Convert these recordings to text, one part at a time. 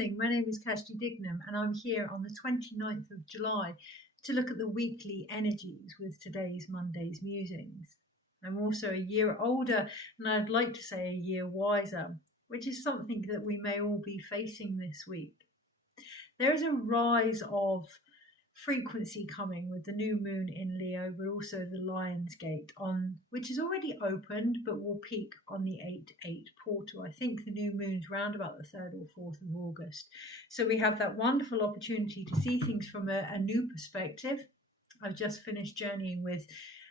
morning, my name is Kirsty Dignam and I'm here on the 29th of July to look at the weekly energies with today's Monday's musings. I'm also a year older and I'd like to say a year wiser, which is something that we may all be facing this week. There is a rise of frequency coming with the new moon in Leo, but also the Lion's Gate which is already opened but will peak on the 8-8 portal. I think the new moon's round about the 3rd or 4th of August. So we have that wonderful opportunity to see things from a new perspective. I've just finished journeying with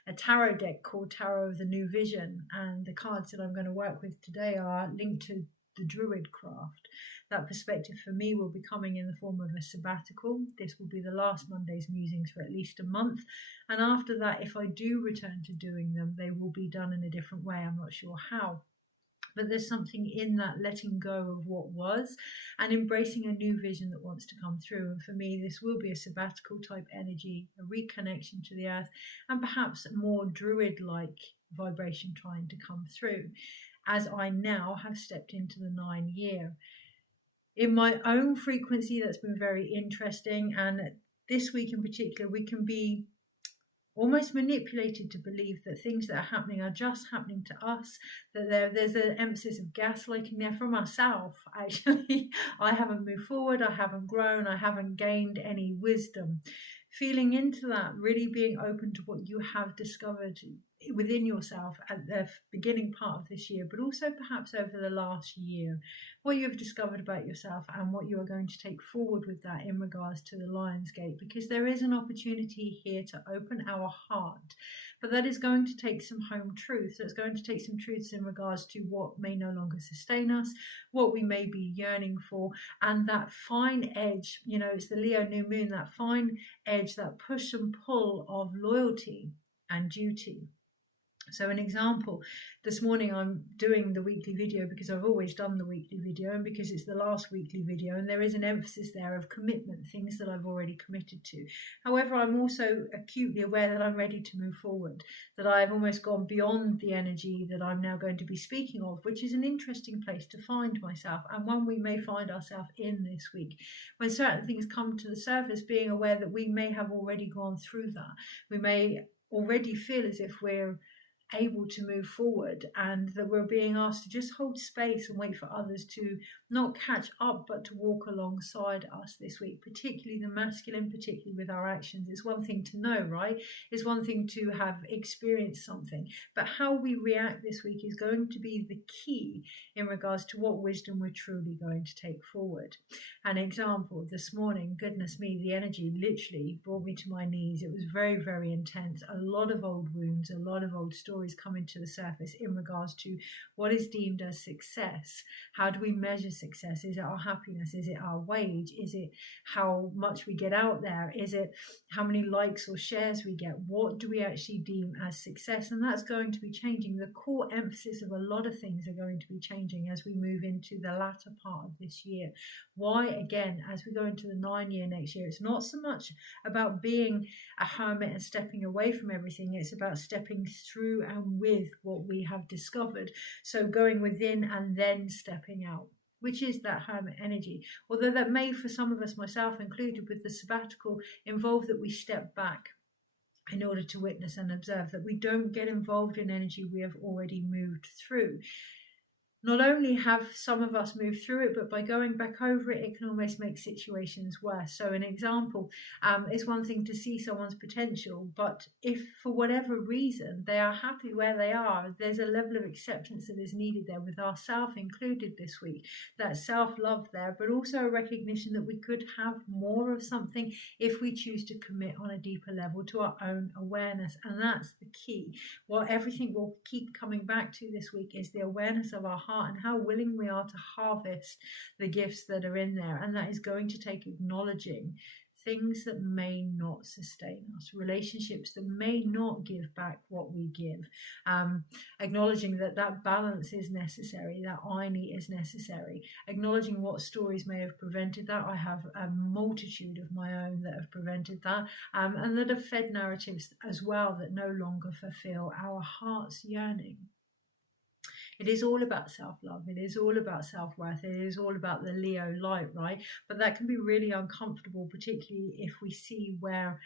a tarot deck called Tarot of the New Vision, and the cards that I'm going to work with today are linked to the Druid craft. That perspective for me will be coming in the form of a sabbatical. This will be the last Monday's musings for at least a month, and after that, if I do return to doing them, they will be done in a different way. I'm not sure how, but there's something in that letting go of what was and embracing a new vision that wants to come through. And for me, this will be a sabbatical type energy, a reconnection to the earth, and perhaps a more druid-like vibration trying to come through, as I now have stepped into the 9 year. In my own frequency, that's been very interesting, and this week in particular, we can be almost manipulated to believe that things that are happening are just happening to us, that there's an emphasis of gaslighting there from ourselves. Actually, I haven't moved forward, I haven't grown, I haven't gained any wisdom. Feeling into that, really being open to what you have discovered within yourself at the beginning part of this year, but also perhaps over the last year, what you have discovered about yourself and what you are going to take forward with that in regards to the Lion's Gate, because there is an opportunity here to open our heart, but that is going to take some home truth. So it's going to take some truths in regards to what may no longer sustain us, what we may be yearning for, and that fine edge, it's the Leo new moon, that fine edge, that push and pull of loyalty and duty. So an example, this morning I'm doing the weekly video because I've always done the weekly video and because it's the last weekly video, and there is an emphasis there of commitment, things that I've already committed to. However, I'm also acutely aware that I'm ready to move forward, that I've almost gone beyond the energy that I'm now going to be speaking of, which is an interesting place to find myself, and one we may find ourselves in this week. When certain things come to the surface, being aware that we may have already gone through that. We may already feel as if we're able to move forward, and that we're being asked to just hold space and wait for others to not catch up but to walk alongside us this week, particularly the masculine, particularly with our actions. It's one thing to know, right? It's one thing to have experienced something, but how we react this week is going to be the key in regards to what wisdom we're truly going to take forward. An example, this morning, goodness me, the energy literally brought me to my knees. It was very, very intense. A lot of old wounds, a lot of old stories coming to the surface in regards to what is deemed as success. How do we measure success? Is it our happiness? Is it our wage? Is it how much we get out there? Is it how many likes or shares we get? What do we actually deem as success? And that's going to be changing. The core emphasis of a lot of things are going to be changing as we move into the latter part of this year. Why? Again, as we go into the 9 year next year, it's not so much about being a hermit and stepping away from everything. It's about stepping through and with what we have discovered. So going within and then stepping out, which is that hermit energy. Although that may, for some of us, myself included, with the sabbatical, involve that we step back in order to witness and observe, that we don't get involved in energy we have already moved through. Not only have some of us moved through it, but by going back over it, it can almost make situations worse. So an example, it's one thing to see someone's potential, but if for whatever reason they are happy where they are, there's a level of acceptance that is needed there, with ourself included this week. That self-love there, but also a recognition that we could have more of something if we choose to commit on a deeper level to our own awareness. And that's the key. What everything will keep coming back to this week is the awareness of our heart and how willing we are to harvest the gifts that are in there. And that is going to take acknowledging things that may not sustain us, relationships that may not give back what we give, acknowledging that balance is necessary, that irony is necessary, acknowledging what stories may have prevented that. I have a multitude of my own that have prevented that, and that have fed narratives as well that no longer fulfill our heart's yearning. It is all about self-love. It is all about self-worth. It is all about the Leo light, right? But that can be really uncomfortable, particularly if we see where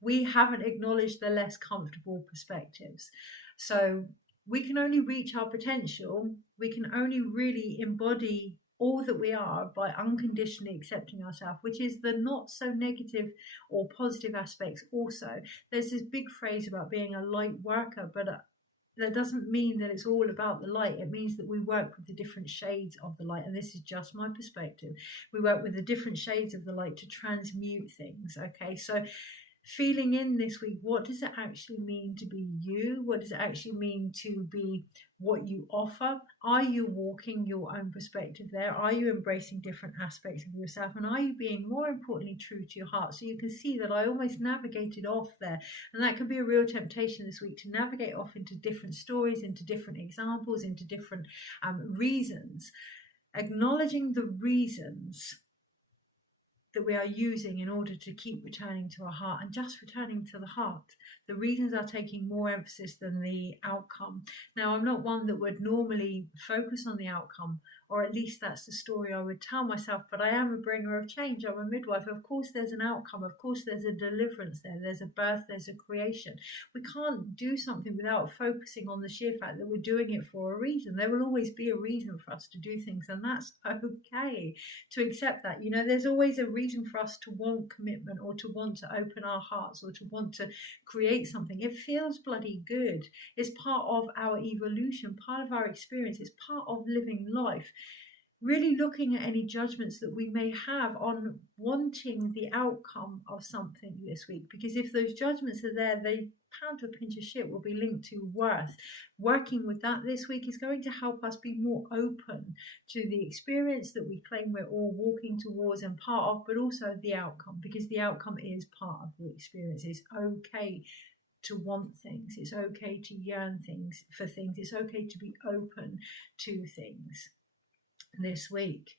we haven't acknowledged the less comfortable perspectives. So we can only reach our potential. We can only really embody all that we are by unconditionally accepting ourselves, which is the not so negative or positive aspects also. There's this big phrase about being a light worker, but that doesn't mean that it's all about the light. It means that we work with the different shades of the light. And this is just my perspective. We work with the different shades of the light to transmute things. Okay, so feeling in this week, what does it actually mean to be you? What does it actually mean to be what you offer? Are you walking your own perspective there? Are you embracing different aspects of yourself? And are you being, more importantly, true to your heart? So you can see that I almost navigated off there. And that can be a real temptation this week, to navigate off into different stories, into different examples, into different reasons. Acknowledging the reasons that we are using in order to keep returning to our heart, and just returning to the heart. The reasons are taking more emphasis than the outcome. Now, I'm not one that would normally focus on the outcome, or at least that's the story I would tell myself, but I am a bringer of change. I'm a midwife. Of course there's an outcome. Of course there's a deliverance there. There's a birth, there's a creation. We can't do something without focusing on the sheer fact that we're doing it for a reason. There will always be a reason for us to do things, and that's okay to accept that. You know, there's always a reason for us to want commitment, or to want to open our hearts, or to want to create something. It feels bloody good. It's part of our evolution, part of our experience. It's part of living life. Really looking at any judgments that we may have on wanting the outcome of something this week, because if those judgments are there, they, pound to a pinch of shit, will be linked to worth. Working with that this week is going to help us be more open to the experience that we claim we're all walking towards and part of, but also the outcome, because the outcome is part of the experience. It's okay to want things. It's okay to yearn for things. It's okay to be open to things this week.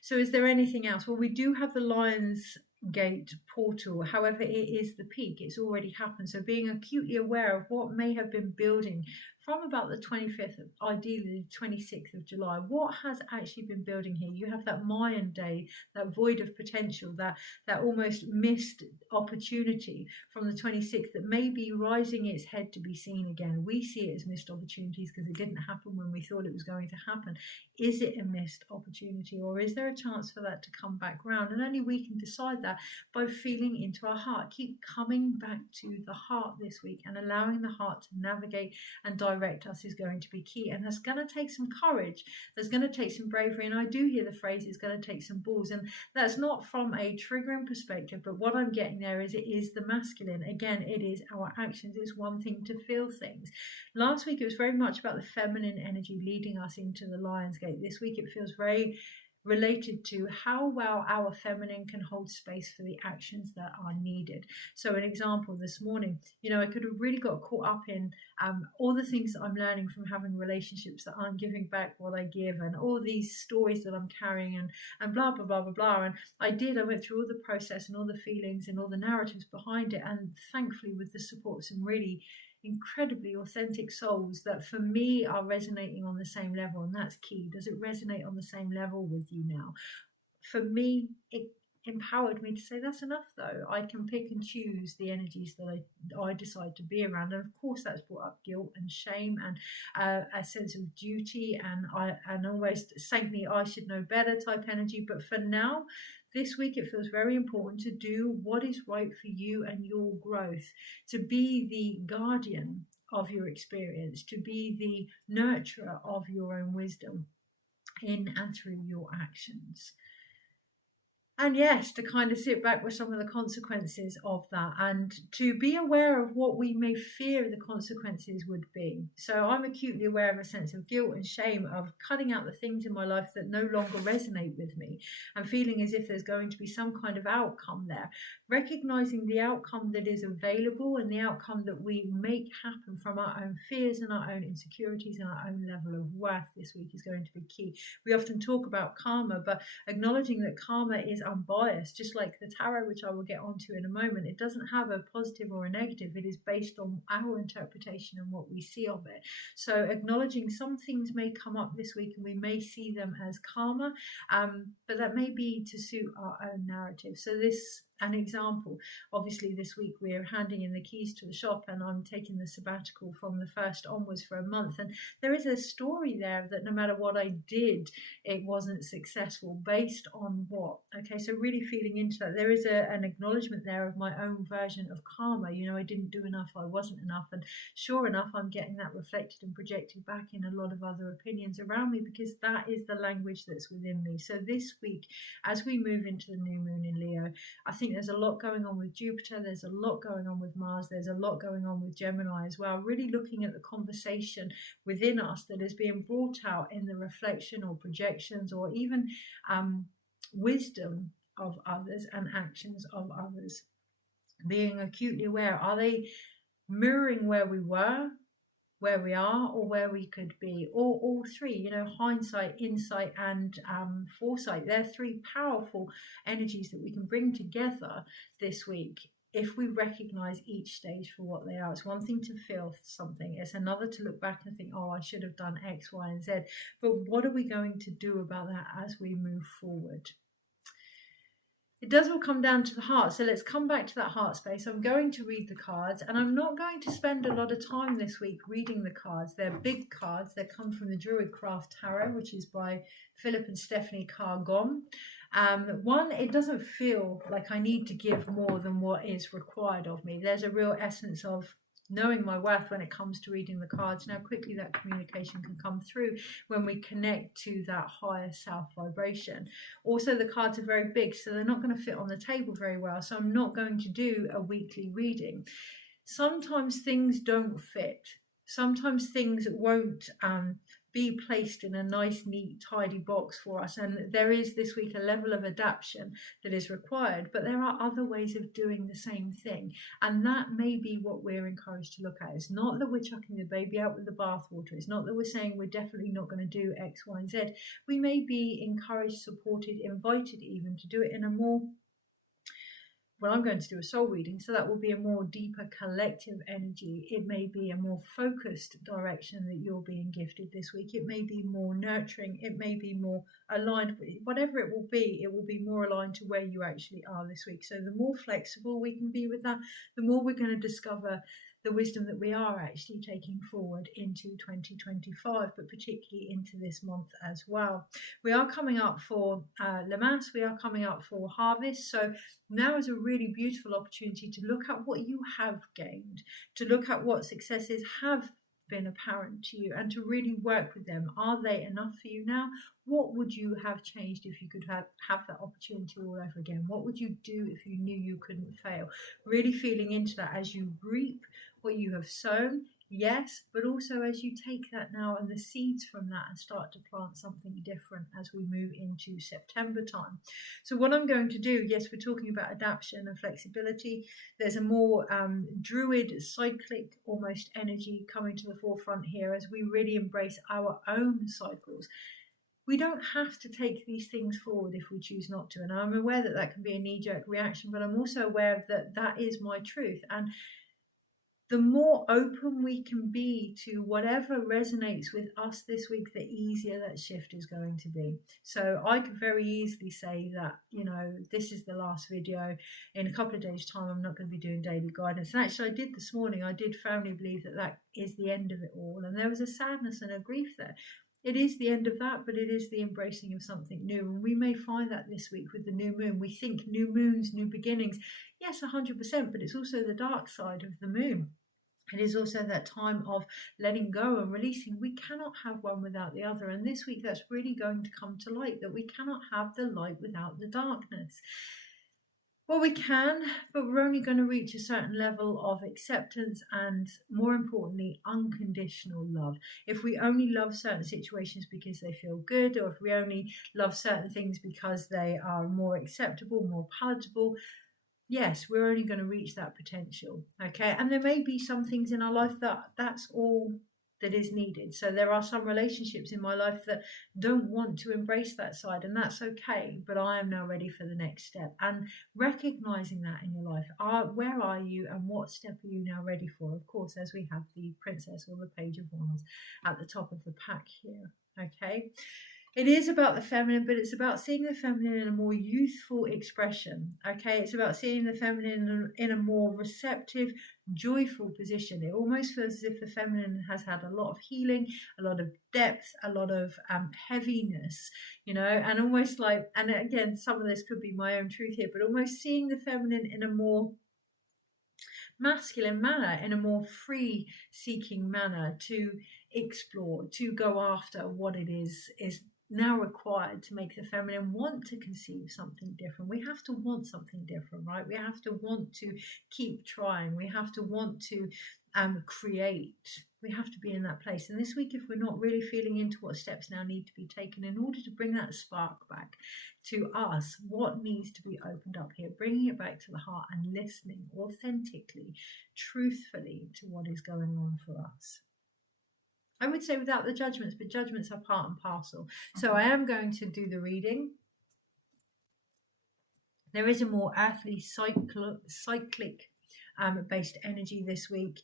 So is there anything else? Well, we do have the Lion's Gate portal. However, it is the peak. It's already happened. So being acutely aware of what may have been building from about the 25th, ideally the 26th of July, what has actually been building here? You have that Mayan day, that void of potential, that almost missed opportunity from the 26th that may be rising its head to be seen again. We see it as missed opportunities because it didn't happen when we thought it was going to happen. Is it a missed opportunity, or is there a chance for that to come back round? And only we can decide that by feeling into our heart. Keep coming back to the heart this week, and allowing the heart to navigate and direct us is going to be key. And that's going to take some courage. There's going to take some bravery. And I do hear the phrase, it's going to take some balls. And that's not from a triggering perspective, but what I'm getting there is, it is the masculine. Again, it is our actions. It's one thing to feel things. Last week, it was very much about the feminine energy leading us into the Lion's Gate. This week, it feels very related to how well our feminine can hold space for the actions that are needed. So an example this morning, you know, I could have really got caught up in all the things that I'm learning from having relationships that aren't giving back what I give, and all these stories that I'm carrying, and blah, blah, blah, blah, blah. And I went through all the process and all the feelings and all the narratives behind it. And thankfully, with the support of some really incredibly authentic souls that for me are resonating on the same level, and that's key. Does it resonate on the same level with you now? For me, it empowered me to say, that's enough though. I can pick and choose the energies that I decide to be around. And of course that's brought up guilt and shame, and a sense of duty, and almost saintly, I should know better type energy. But for now, this week, it feels very important to do what is right for you and your growth, to be the guardian of your experience, to be the nurturer of your own wisdom in and through your actions. And yes, to kind of sit back with some of the consequences of that, and to be aware of what we may fear the consequences would be. So I'm acutely aware of a sense of guilt and shame of cutting out the things in my life that no longer resonate with me, and feeling as if there's going to be some kind of outcome there. Recognizing the outcome that is available, and the outcome that we make happen from our own fears and our own insecurities and our own level of worth this week is going to be key. We often talk about karma, but acknowledging that karma is unbiased, just like the tarot, which I will get onto in a moment. It doesn't have a positive or a negative. It is based on our interpretation and what we see of it. So acknowledging some things may come up this week and we may see them as karma, but that may be to suit our own narrative. So this, an example, obviously this week we're handing in the keys to the shop and I'm taking the sabbatical from the 1st onwards for a month, and there is a story there that no matter what I did, it wasn't successful. Based on what? Okay, so really feeling into that. There is an acknowledgement there of my own version of karma. You know, I didn't do enough, I wasn't enough, and sure enough I'm getting that reflected and projected back in a lot of other opinions around me, because that is the language that's within me. So this week, as we move into the new moon in Leo, I think there's a lot going on with Jupiter, there's a lot going on with Mars, there's a lot going on with Gemini as well, really looking at the conversation within us that is being brought out in the reflection or projections or even wisdom of others and actions of others. Being acutely aware, are they mirroring where we were, where we are, or where we could be, or all three? You know, hindsight, insight, and foresight. They're three powerful energies that we can bring together this week if we recognize each stage for what they are. It's one thing to feel something, it's another to look back and think, oh, I should have done X, Y, and Z. But what are we going to do about that as we move forward? It does all come down to the heart. So let's come back to that heart space. I'm going to read the cards, and I'm not going to spend a lot of time this week reading the cards. They're big cards. They come from the Druid Craft Tarot, which is by Philip and Stephanie Cargon. One, it doesn't feel like I need to give more than what is required of me. There's a real essence of knowing my worth when it comes to reading the cards, and how quickly that communication can come through when we connect to that higher self vibration. Also, the cards are very big, so they're not going to fit on the table very well, so I'm not going to do a weekly reading. Sometimes things don't fit. Sometimes things won't be placed in a nice, neat, tidy box for us. And there is this week a level of adaptation that is required, but there are other ways of doing the same thing. And that may be what we're encouraged to look at. It's not that we're chucking the baby out with the bathwater. It's not that we're saying we're definitely not going to do X, Y, and Z. We may be encouraged, supported, invited even to do it in a more, well, I'm going to do a soul reading, so that will be a more deeper collective energy. It may be a more focused direction that you're being gifted this week. It may be more nurturing. It may be more aligned. Whatever it will be more aligned to where you actually are this week. So the more flexible we can be with that, the more we're going to discover the wisdom that we are actually taking forward into 2025, but particularly into this month as well. We are coming up for Lamass, we are coming up for harvest. So now is a really beautiful opportunity to look at what you have gained, to look at what successes have been apparent to you, and to really work with them. Are they enough for you now? What would you have changed if you could have that opportunity all over again? What would you do if you knew you couldn't fail? Really feeling into that as you reap what you have sown, yes, but also as you take that now and the seeds from that and start to plant something different as we move into September time. So what I'm going to do, yes, we're talking about adaptation and flexibility. There's a more druid, cyclic almost energy coming to the forefront here as we really embrace our own cycles. We don't have to take these things forward if we choose not to. And I'm aware that that can be a knee-jerk reaction, but I'm also aware that that is my truth. And the more open we can be to whatever resonates with us this week, the easier that shift is going to be. So I could very easily say that, you know, this is the last video. In a couple of days' time, I'm not going to be doing daily guidance. And actually, I did this morning. I did firmly believe that that is the end of it all. And there was a sadness and a grief there. It is the end of that, but it is the embracing of something new. And we may find that this week with the new moon. We think new moons, new beginnings. Yes, 100%, but it's also the dark side of the moon. It is also that time of letting go and releasing. We cannot have one without the other. And this week, that's really going to come to light, that we cannot have the light without the darkness. Well, we can, but we're only going to reach a certain level of acceptance and, more importantly, unconditional love. If we only love certain situations because they feel good, or if we only love certain things because they are more acceptable, more palatable, yes, we're only going to reach that potential, okay? And there may be some things in our life that's all that is needed. So there are some relationships in my life that don't want to embrace that side, and that's okay, but I am now ready for the next step. And recognizing that in your life, where are you and what step are you now ready for? Of course, as we have the Princess or the Page of Wands at the top of the pack here. Okay, it is about the feminine, but it's about seeing the feminine in a more youthful expression. Okay, it's about seeing the feminine in a more receptive, joyful position. It almost feels as if the feminine has had a lot of healing, a lot of depth, a lot of heaviness, you know, and almost like, and again, some of this could be my own truth here, but almost seeing the feminine in a more masculine manner, in a more free seeking manner, to explore, to go after what it is now required to make the feminine want to conceive something different. We have to want something different, right? We have to want to keep trying. We have to want to create. We have to be in that place. And this week, if we're not really feeling into what steps now need to be taken in order to bring that spark back to us, what needs to be opened up here, bringing it back to the heart and listening authentically, truthfully to what is going on for us. I would say without the judgments, but judgments are part and parcel. So I am going to do the reading. There is a more earthly, cyclic based energy this week.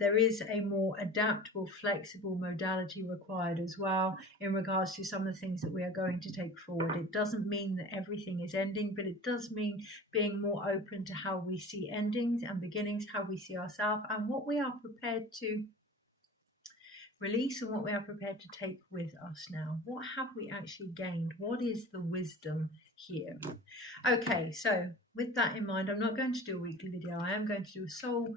There is a more adaptable, flexible modality required as well in regards to some of the things that we are going to take forward. It doesn't mean that everything is ending, but it does mean being more open to how we see endings and beginnings, how we see ourselves, and what we are prepared to release and what we are prepared to take with us now. What have we actually gained? What is the wisdom here? Okay, so with that in mind, I'm not going to do a weekly video. I am going to do a soul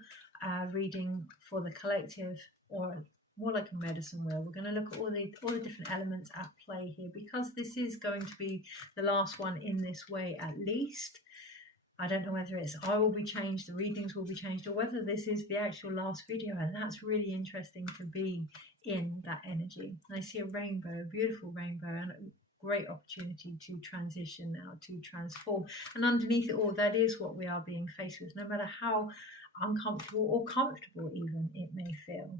reading for the collective, or more like a medicine wheel. We're going to look at all the different elements at play here, because this is going to be the last one in this way at least. I don't know whether it's I will be changed, the readings will be changed, or whether this is the actual last video, and that's really interesting to be in that energy. I see a rainbow, a beautiful rainbow, and a great opportunity to transition now, to transform. And underneath it all, that is what we are being faced with, no matter how uncomfortable or comfortable even it may feel.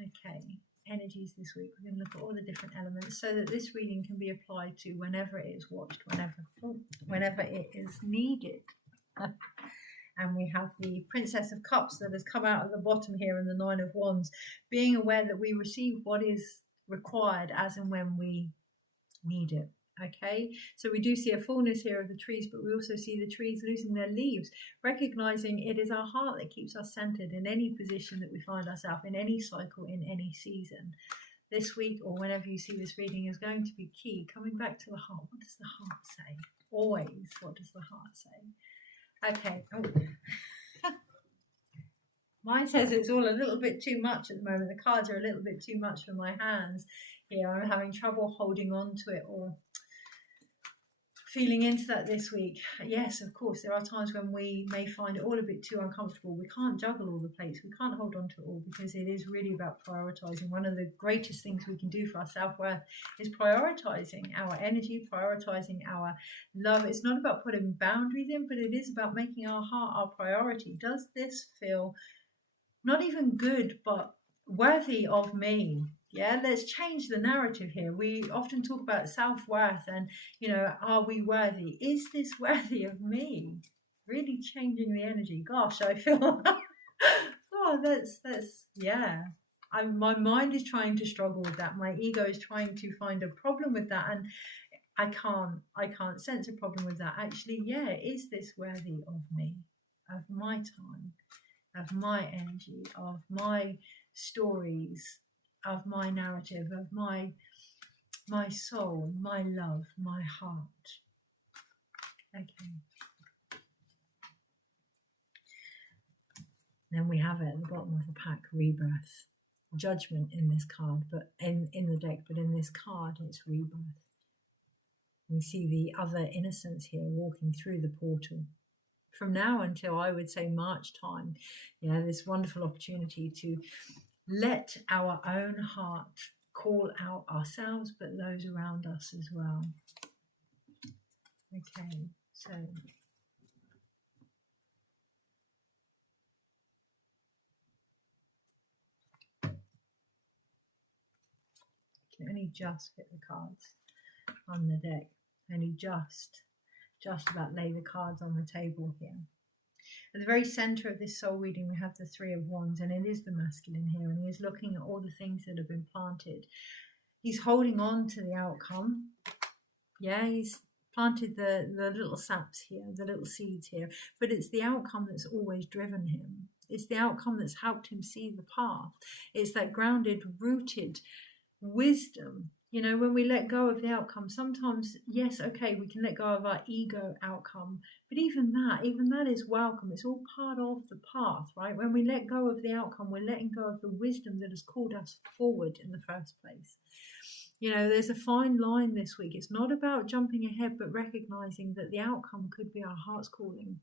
Okay, energies this week. We're going to look at all the different elements so that this reading can be applied to whenever it is watched, whenever it is needed. And we have the Princess of Cups that has come out at the bottom here, and the Nine of Wands, being aware that we receive what is required as and when we need it. Okay, so we do see a fullness here of the trees, but we also see the trees losing their leaves, recognizing it is our heart that keeps us centered in any position that we find ourselves in, any cycle, in any season. This week, or whenever you see this reading, is going to be key, coming back to the heart. What does the heart say? Always, what does the heart say? Okay. Oh. Mine says it's all a little bit too much at the moment. The cards are a little bit too much for my hands here. I'm having trouble holding on to it or feeling into that this week. Yes, of course, there are times when we may find it all a bit too uncomfortable. We can't juggle all the plates. We can't hold on to it all, because it is really about prioritizing. One of the greatest things we can do for our self-worth is prioritizing our energy, prioritizing our love. It's not about putting boundaries in, but it is about making our heart our priority. Does this feel not even good, but worthy of me? Yeah, let's change the narrative here. We often talk about self-worth and, you know, are we worthy? Is this worthy of me? Really changing the energy. Gosh, I feel, oh, that's, yeah. My mind is trying to struggle with that. My ego is trying to find a problem with that. And I can't sense a problem with that. Actually, yeah, is this worthy of me, of my time, of my energy, of my stories, of my narrative, of my soul, my love, my heart? Okay. Then we have it at the bottom of the pack, rebirth. Judgment in this card, but in the deck, but in this card it's rebirth. We see the other innocence here walking through the portal. From now until, I would say, March time, yeah, this wonderful opportunity to let our own heart call out ourselves, but those around us as well. Okay, so can only just fit the cards on the deck. Only just about lay the cards on the table here. At the very center of this soul reading, we have the Three of Wands, and it is the masculine here, and he is looking at all the things that have been planted. He's holding on to the outcome. Yeah, he's planted the little saps here, the little seeds here, but it's the outcome that's always driven him. It's the outcome that's helped him see the path. It's that grounded, rooted wisdom. You know, when we let go of the outcome, sometimes, yes, okay, we can let go of our ego outcome, but even that is welcome. It's all part of the path, right? When we let go of the outcome, we're letting go of the wisdom that has called us forward in the first place. You know, there's a fine line this week. It's not about jumping ahead, but recognizing that the outcome could be our heart's calling.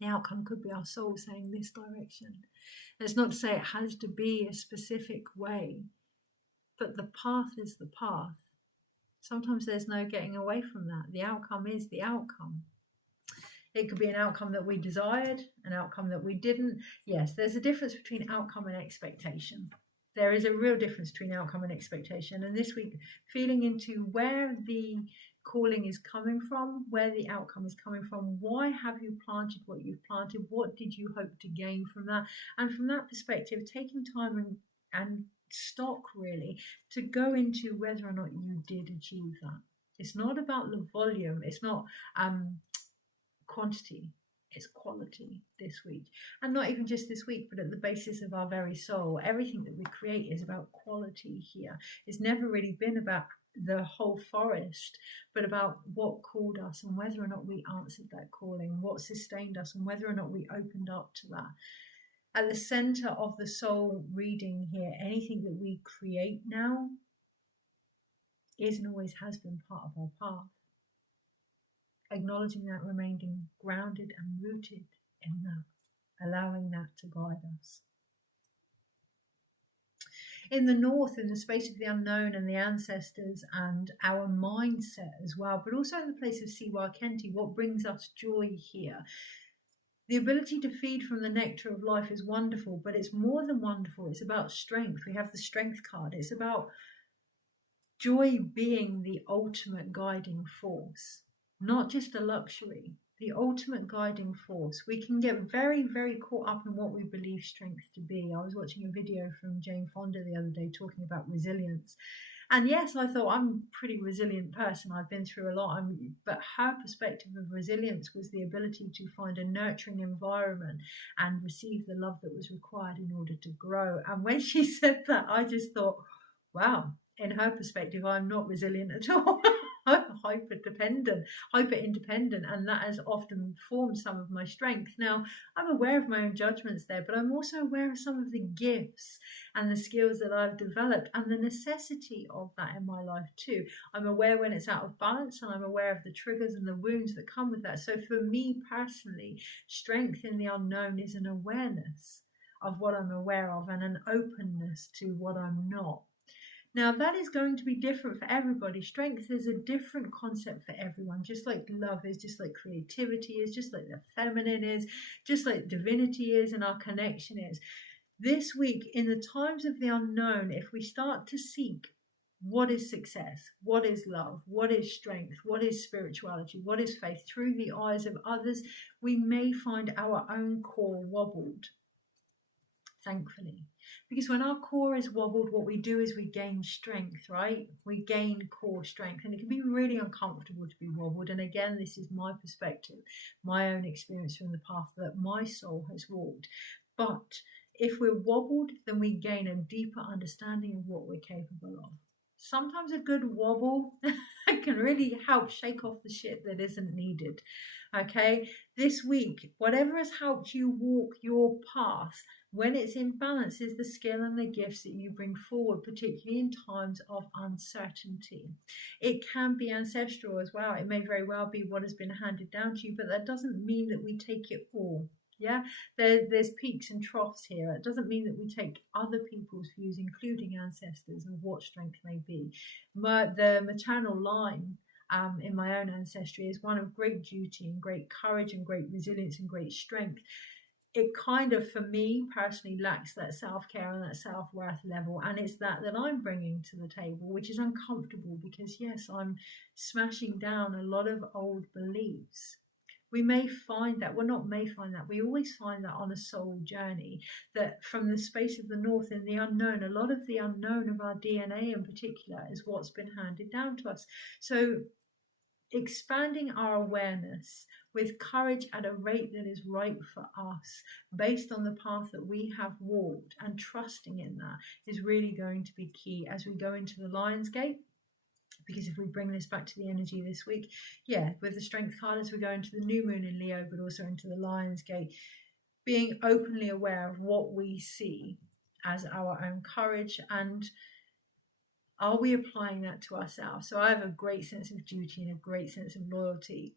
The outcome could be our soul saying this direction. It's not to say it has to be a specific way, but the path is the path. Sometimes there's no getting away from that. The outcome is the outcome. It could be an outcome that we desired, an outcome that we didn't. Yes, there's a difference between outcome and expectation. There is a real difference between outcome and expectation. And this week, feeling into where the calling is coming from, where the outcome is coming from, why have you planted what you've planted, what did you hope to gain from that? And from that perspective, taking time and stock really to go into whether or not you did achieve that. It's not about the volume, it's not quantity, it's quality this week. And not even just this week, but at the basis of our very soul. Everything that we create is about quality here. It's never really been about the whole forest, but about what called us and whether or not we answered that calling, what sustained us and whether or not we opened up to that. At the center of the soul reading here, anything that we create now is and always has been part of our path. Acknowledging that, remaining grounded and rooted in that, allowing that to guide us. In the north, in the space of the unknown and the ancestors and our mindset as well, but also in the place of Siwa Kenti, what brings us joy here? The ability to feed from the nectar of life is wonderful, but it's more than wonderful. It's about strength. We have the strength card. It's about joy being the ultimate guiding force, not just a luxury, the ultimate guiding force. We can get very, very caught up in what we believe strength to be. I was watching a video from Jane Fonda the other day talking about resilience. And yes, I thought I'm a pretty resilient person. I've been through a lot. But her perspective of resilience was the ability to find a nurturing environment and receive the love that was required in order to grow. And when she said that, I just thought, wow, in her perspective, I'm not resilient at all. I'm hyper independent, and that has often formed some of my strength. Now, I'm aware of my own judgments there, but I'm also aware of some of the gifts and the skills that I've developed and the necessity of that in my life too. I'm aware when it's out of balance, and I'm aware of the triggers and the wounds that come with that. So for me personally, strength in the unknown is an awareness of what I'm aware of and an openness to what I'm not. Now, that is going to be different for everybody. Strength is a different concept for everyone, just like love is, just like creativity is, just like the feminine is, just like divinity is, and our connection is. This week, in the times of the unknown, if we start to seek what is success, what is love, what is strength, what is spirituality, what is faith, through the eyes of others, we may find our own core wobbled, thankfully. Because when our core is wobbled, what we do is we gain strength, right? We gain core strength, and it can be really uncomfortable to be wobbled. And again, this is my perspective, my own experience from the path that my soul has walked. But if we're wobbled, then we gain a deeper understanding of what we're capable of. Sometimes a good wobble can really help shake off the shit that isn't needed. Okay, this week, whatever has helped you walk your path, when it's in balance, is the skill and the gifts that you bring forward, particularly in times of uncertainty. It can be ancestral as well. It may very well be what has been handed down to you, but that doesn't mean that we take it all. Yeah, there's peaks and troughs here. It doesn't mean that we take other people's views, including ancestors, of what strength may be. The maternal line in my own ancestry is one of great duty and great courage and great resilience and great strength. it kind of, for me personally, lacks that self-care and that self-worth level, and it's that I'm bringing to the table, which is uncomfortable because yes, I'm smashing down a lot of old beliefs. We may find that, well, not may find that, we always find that on a soul journey, that from the space of the north in the unknown, a lot of the unknown of our DNA in particular is what's been handed down to us. So expanding our awareness with courage at a rate that is right for us, based on the path that we have walked, and trusting in that is really going to be key as we go into the Lion's Gate. Because if we bring this back to the energy this week, yeah, with the Strength card, as we go into the new moon in Leo, but also into the Lion's Gate, being openly aware of what we see as our own courage, and are we applying that to ourselves? So I have a great sense of duty and a great sense of loyalty.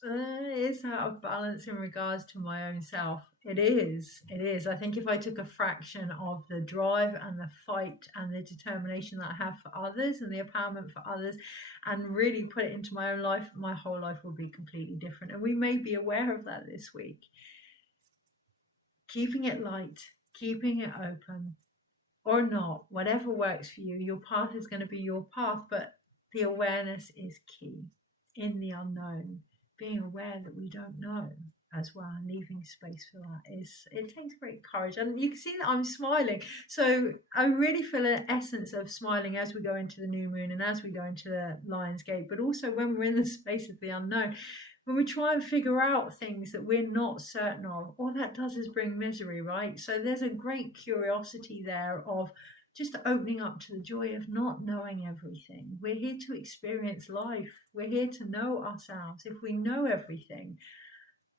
It's out of balance in regards to my own self. It is. I think if I took a fraction of the drive and the fight and the determination that I have for others and the empowerment for others and really put it into my own life, my whole life will be completely different. And we may be aware of that this week. Keeping it light, keeping it open, or not, whatever works for you. Your path is going to be your path, but the awareness is key in the unknown. Being aware that we don't know as well, and leaving space for that, it takes great courage. And you can see that I'm smiling, so I really feel an essence of smiling as we go into the new moon and as we go into the Lion's Gate, but also when we're in the space of the unknown, when we try and figure out things that we're not certain of. All that does is bring misery, right? So there's a great curiosity there of just opening up to the joy of not knowing everything. We're here to experience life. We're here to know ourselves. If we know everything,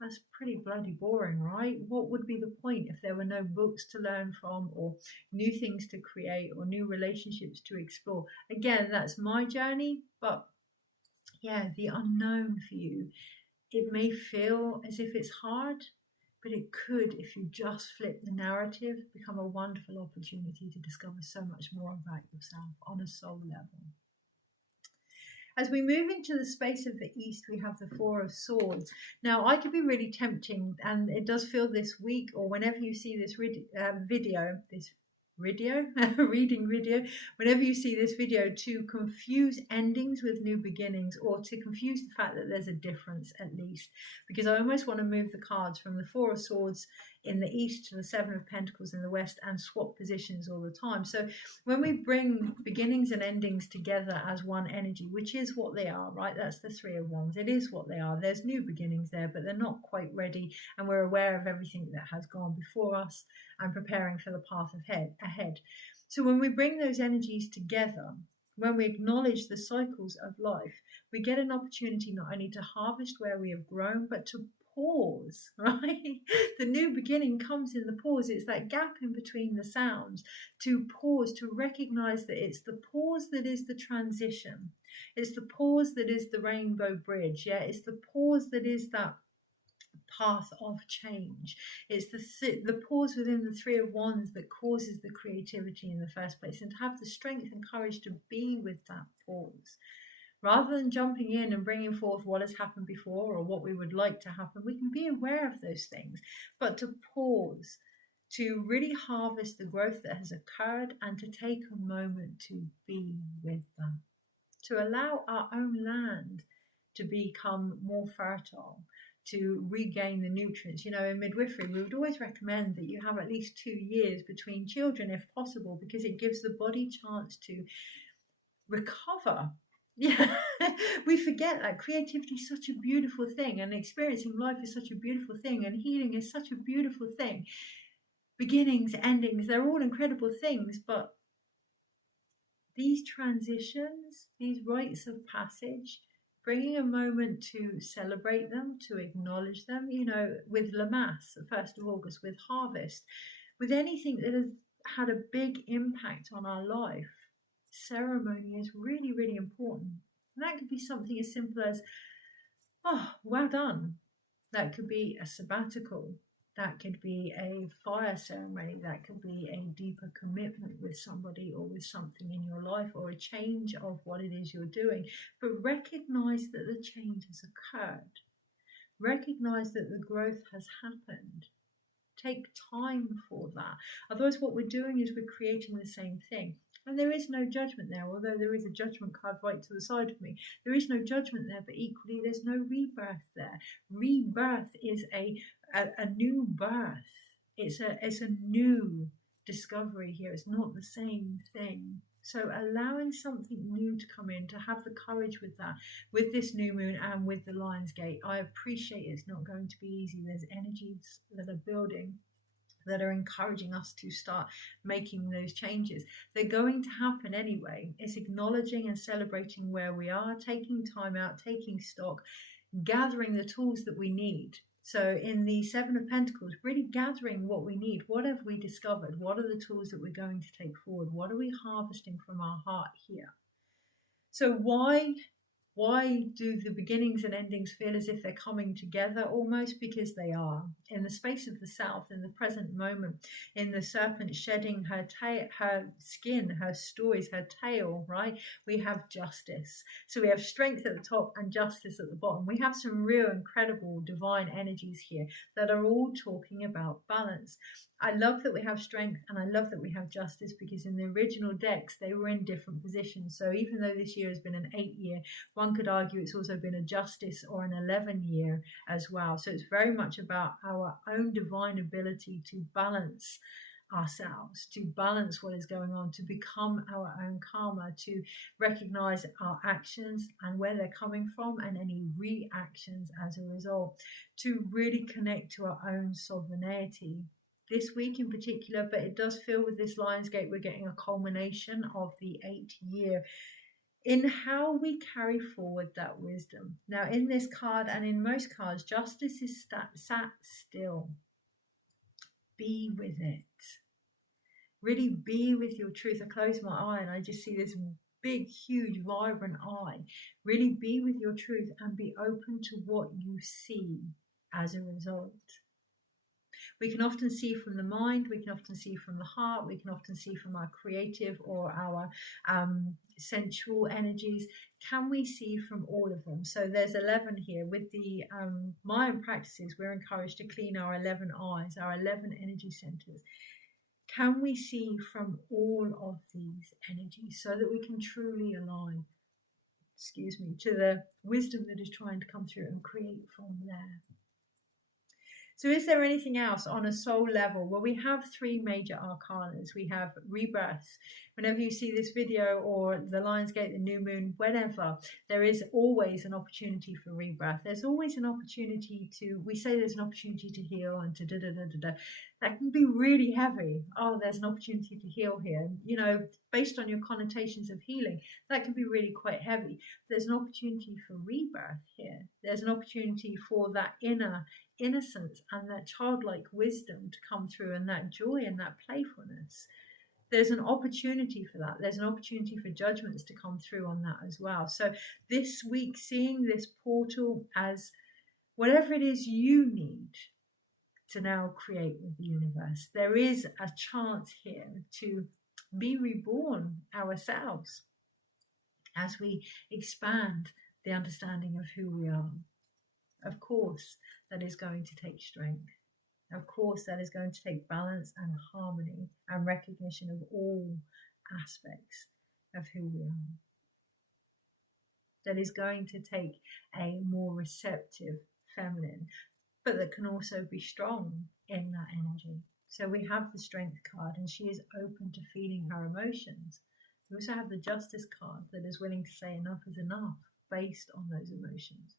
that's pretty bloody boring, right? What would be the point if there were no books to learn from, or new things to create, or new relationships to explore? Again, that's my journey, but yeah, the unknown for you. It may feel as if it's hard, but it could, if you just flip the narrative, become a wonderful opportunity to discover so much more about yourself on a soul level. As we move into the space of the East, we have the Four of Swords. Now, I could be really tempting, and it does feel this week, or whenever you see this reading video, whenever you see this video, to confuse endings with new beginnings, or to confuse the fact that there's a difference at least, because I almost want to move the cards from the Four of Swords in the East to the Seven of Pentacles in the West and swap positions all the time. So when we bring beginnings and endings together as one energy, which is what they are, right? That's the Three of Wands. It is what they are. There's new beginnings there, but they're not quite ready, and we're aware of everything that has gone before us and preparing for the path ahead. So when we bring those energies together, when we acknowledge the cycles of life, we get an opportunity not only to harvest where we have grown, but to pause, right? The new beginning comes in the pause. It's that gap in between the sounds, to pause, to recognize that it's the pause that is the transition. It's the pause that is the rainbow bridge. Yeah, it's the pause that is that path of change. It's the pause within the Three of Wands that causes the creativity in the first place, and to have the strength and courage to be with that pause. Rather than jumping in and bringing forth what has happened before or what we would like to happen, we can be aware of those things, but to pause, to really harvest the growth that has occurred, and to take a moment to be with them, to allow our own land to become more fertile, to regain the nutrients. You know, in midwifery, we would always recommend that you have at least 2 years between children if possible, because it gives the body chance to recover. Yeah, we forget that creativity is such a beautiful thing, and experiencing life is such a beautiful thing, and healing is such a beautiful thing. Beginnings, endings, they're all incredible things, but these transitions, these rites of passage, bringing a moment to celebrate them, to acknowledge them, you know, with Lamass, the 1st of August, with harvest, with anything that has had a big impact on our life, ceremony is really, really important. And that could be something as simple as, oh, well done. That could be a sabbatical. That could be a fire ceremony. That could be a deeper commitment with somebody or with something in your life, or a change of what it is you're doing. But recognize that the change has occurred. Recognize that the growth has happened. Take time for that. Otherwise, what we're doing is we're creating the same thing. And there is no judgment there, although there is a judgment card right to the side of me. There is no judgment there, but equally there's no rebirth there. Rebirth is a new birth. It's a new discovery here. It's not the same thing. So allowing something new to come in, to have the courage with that, with this new moon and with the Lion's Gate. I appreciate it's not going to be easy. There's energies that are building that are encouraging us to start making those changes. They're going to happen anyway. It's acknowledging and celebrating where we are, taking time out, taking stock, gathering the tools that we need. So in the Seven of Pentacles, really gathering what we need. What have we discovered? What are the tools that we're going to take forward? What are we harvesting from our heart here? So why do the beginnings and endings feel as if they're coming together? Almost because they are. In the space of the South, in the present moment, in the serpent shedding her skin, her stories, her tail, right? We have justice. So we have strength at the top and justice at the bottom. We have some real incredible divine energies here that are all talking about balance. I love that we have strength and I love that we have justice, because in the original decks, they were in different positions. So even though this year has been an 8-year, one could argue it's also been a justice or an 11-year as well. So it's very much about our own divine ability to balance ourselves, to balance what is going on, to become our own karma, to recognize our actions and where they're coming from and any reactions as a result, to really connect to our own sovereignty. This week in particular, but it does feel with this Lion's Gate, we're getting a culmination of the 8-year in how we carry forward that wisdom. Now, in this card and in most cards, justice is sat still. Be with it. Really be with your truth. I close my eye and I just see this big, huge, vibrant eye. Really be with your truth and be open to what you see as a result. We can often see from the mind, we can often see from the heart, we can often see from our creative or our sensual energies. Can we see from all of them? So there's 11 here. With the Mayan practices, we're encouraged to clean our 11 eyes, our 11 energy centers. Can we see from all of these energies so that we can truly align, to the wisdom that is trying to come through and create from there? So is there anything else on a soul level? Well, we have 3 major arcanas. We have rebirth. Whenever you see this video or the Lion's Gate, the new moon, whenever, there is always an opportunity for rebirth. There's always an opportunity to, we say there's an opportunity to heal and to da-da-da-da-da. That can be really heavy. Oh, there's an opportunity to heal here. You know, based on your connotations of healing, that can be really quite heavy. There's an opportunity for rebirth here. There's an opportunity for that inner innocence and that childlike wisdom to come through, and that joy and that playfulness. There's an opportunity for that. There's an opportunity for judgments to come through on that as well. So this week, seeing this portal as whatever it is you need to now create with the universe, there is a chance here to be reborn ourselves as we expand the understanding of who we are. Of course, that is going to take strength. Of course, that is going to take balance and harmony and recognition of all aspects of who we are. That is going to take a more receptive feminine, but that can also be strong in that energy. So we have the Strength card, and she is open to feeling her emotions. We also have the Justice card that is willing to say enough is enough based on those emotions.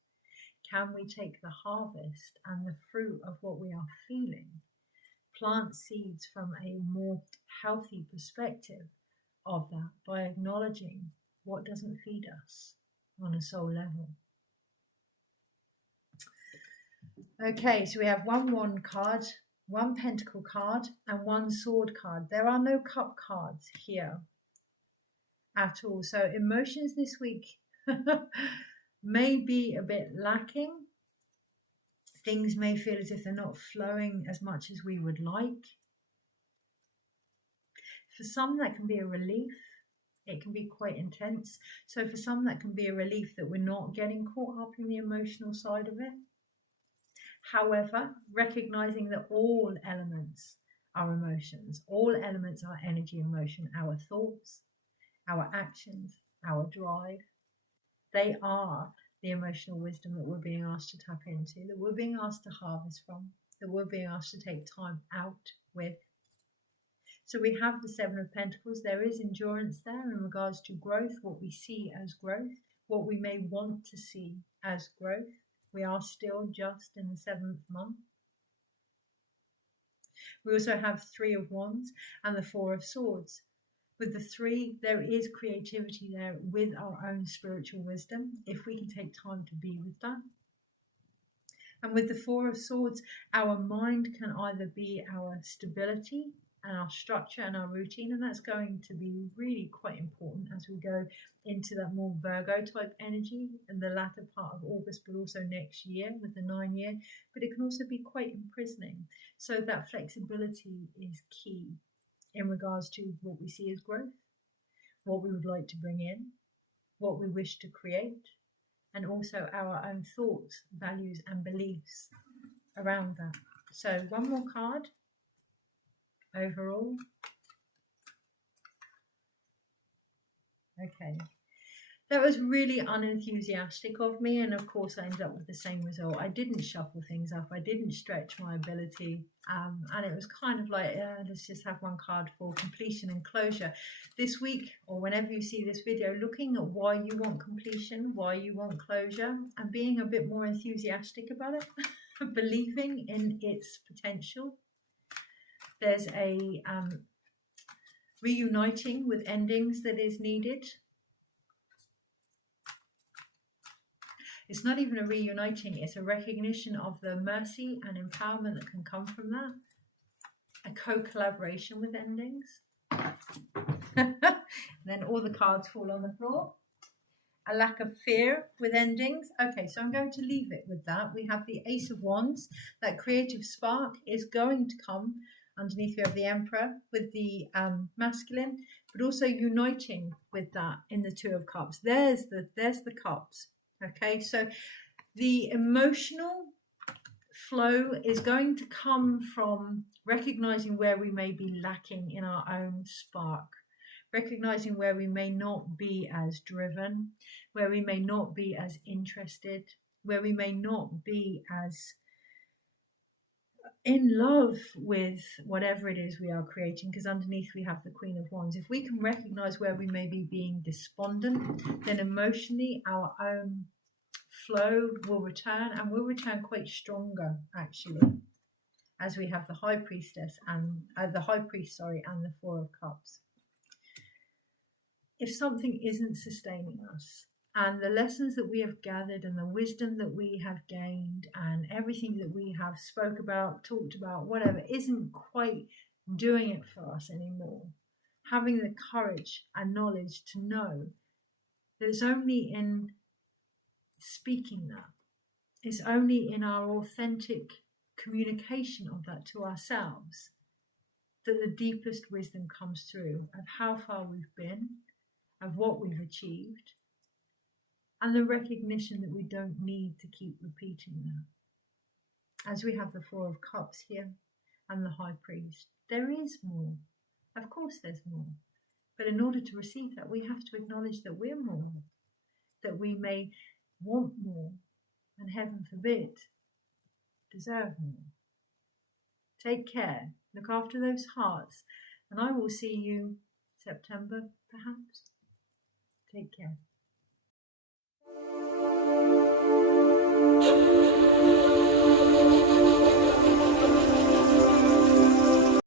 Can we take the harvest and the fruit of what we are feeling, plant seeds from a more healthy perspective of that by acknowledging what doesn't feed us on a soul level? Okay, so we have 1 wand card, 1 pentacle card, and 1 sword card. There are no cup cards here at all. So emotions this week may be a bit lacking. Things may feel as if they're not flowing as much as we would like. For some, that can be a relief. It can be quite intense. So for some, that can be a relief that we're not getting caught up in the emotional side of it. However, recognizing that all elements are emotions, all elements are energy and motion, our thoughts, our actions, our drive, they are the emotional wisdom that we're being asked to tap into, that we're being asked to harvest from, that we're being asked to take time out with. So we have the Seven of Pentacles. There is endurance there in regards to growth, what we see as growth, what we may want to see as growth. We are still just in the 7th month. We also have Three of Wands and the Four of Swords. With the three, there is creativity there with our own spiritual wisdom, if we can take time to be with that. And with the Four of Swords, our mind can either be our stability and our structure and our routine, and that's going to be really quite important as we go into that more Virgo type energy in the latter part of August, but also next year with the 9-year. But it can also be quite imprisoning. So that flexibility is key in regards to what we see as growth, what we would like to bring in, what we wish to create, and also our own thoughts, values, and beliefs around that. So one more card overall. Okay. That was really unenthusiastic of me, and of course I ended up with the same result. I didn't shuffle things up, I didn't stretch my ability, and it was kind of like, let's just have one card for completion and closure. This week, or whenever you see this video, looking at why you want completion, why you want closure, and being a bit more enthusiastic about it, believing in its potential. There's a reuniting with endings that is needed. It's not even a reuniting, it's a recognition of the mercy and empowerment that can come from that. A co-collaboration with endings. Then all the cards fall on the floor. A lack of fear with endings. Okay, so I'm going to leave it with that. We have the Ace of Wands. That creative spark is going to come underneath. We have the Emperor with the masculine, but also uniting with that in the Two of Cups. There's the cups. Okay, so the emotional flow is going to come from recognizing where we may be lacking in our own spark, recognizing where we may not be as driven, where we may not be as interested, where we may not be as in love with whatever it is we are creating, because underneath we have the Queen of Wands. If we can recognize where we may be being despondent, then emotionally our own flow will return, and will return quite stronger actually, as we have the High Priestess and the High Priest, and the Four of Cups. If something isn't sustaining us, and the lessons that we have gathered and the wisdom that we have gained and everything that we have spoke about, talked about, whatever, isn't quite doing it for us anymore, having the courage and knowledge to know that it's only in speaking that, it's only in our authentic communication of that to ourselves that the deepest wisdom comes through of how far we've been, of what we've achieved, and the recognition that we don't need to keep repeating that. As we have the Four of Cups here and the High Priest, there is more. Of course there's more. But in order to receive that, we have to acknowledge that we're more, that we may want more, and heaven forbid, deserve more. Take care, look after those hearts, and I will see you September perhaps. Take care.